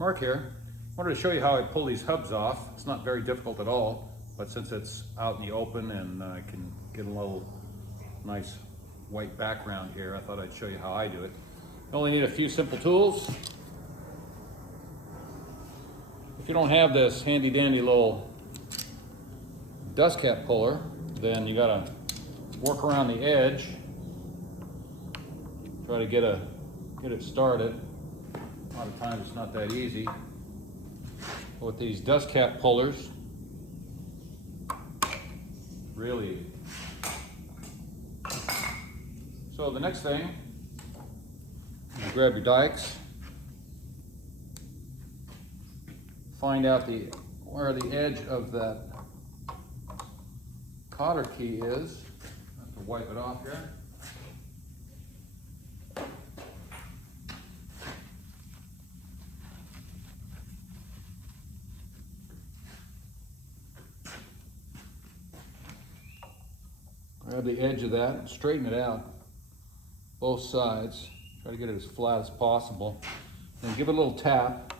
Mark here. I wanted to show you how I pull these hubs off. It's not very difficult at all, but since it's out in the open and I can get a little nice white background here, I thought I'd show you how I do it. You only need a few simple tools. If you don't have this handy dandy little dust cap puller, then you gotta work around the edge, try to get it started. A lot of times it's not that easy. But with these dust cap pullers, really. So the next thing, you grab your dikes, find out where the edge of that cotter key is. I have to wipe it off here. Grab the edge of that and straighten it out, both sides. Try to get it as flat as possible. Then give it a little tap.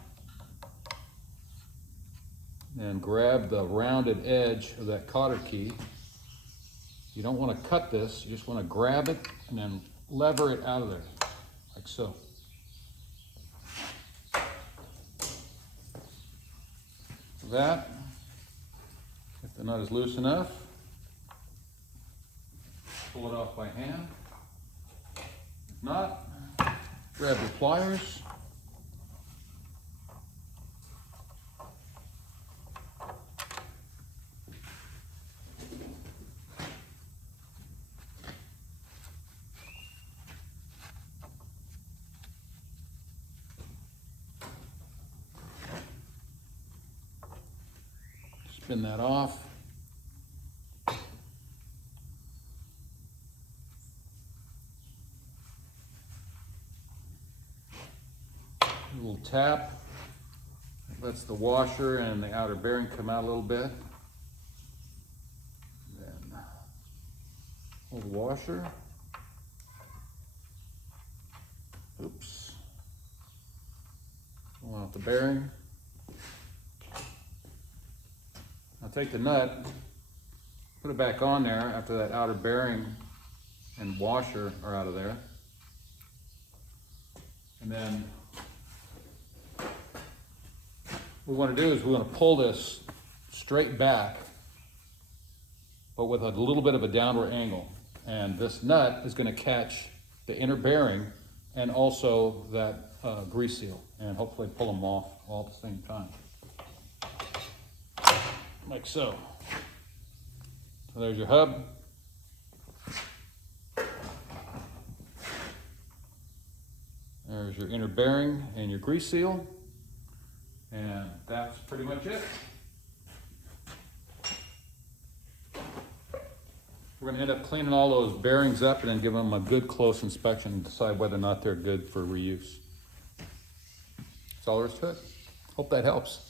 And grab the rounded edge of that cotter key. You don't want to cut this, you just want to grab it and then lever it out of there, like so. That, if the nut is loose enough, pull it off by hand. If not, grab your pliers. Spin that off. A little tap, it lets the washer and the outer bearing come out a little bit. Then pull the washer. Oops. Pull out the bearing. Now take the nut, put it back on there after that outer bearing and washer are out of there. And then what we want to do is we want to pull this straight back, but with a little bit of a downward angle. And this nut is going to catch the inner bearing and also that grease seal, and hopefully pull them off all at the same time. Like so. So there's your hub. There's your inner bearing and your grease seal. And that's pretty much it. We're going to end up cleaning all those bearings up and then give them a good close inspection and decide whether or not they're good for reuse. That's all there is to it. Hope that helps.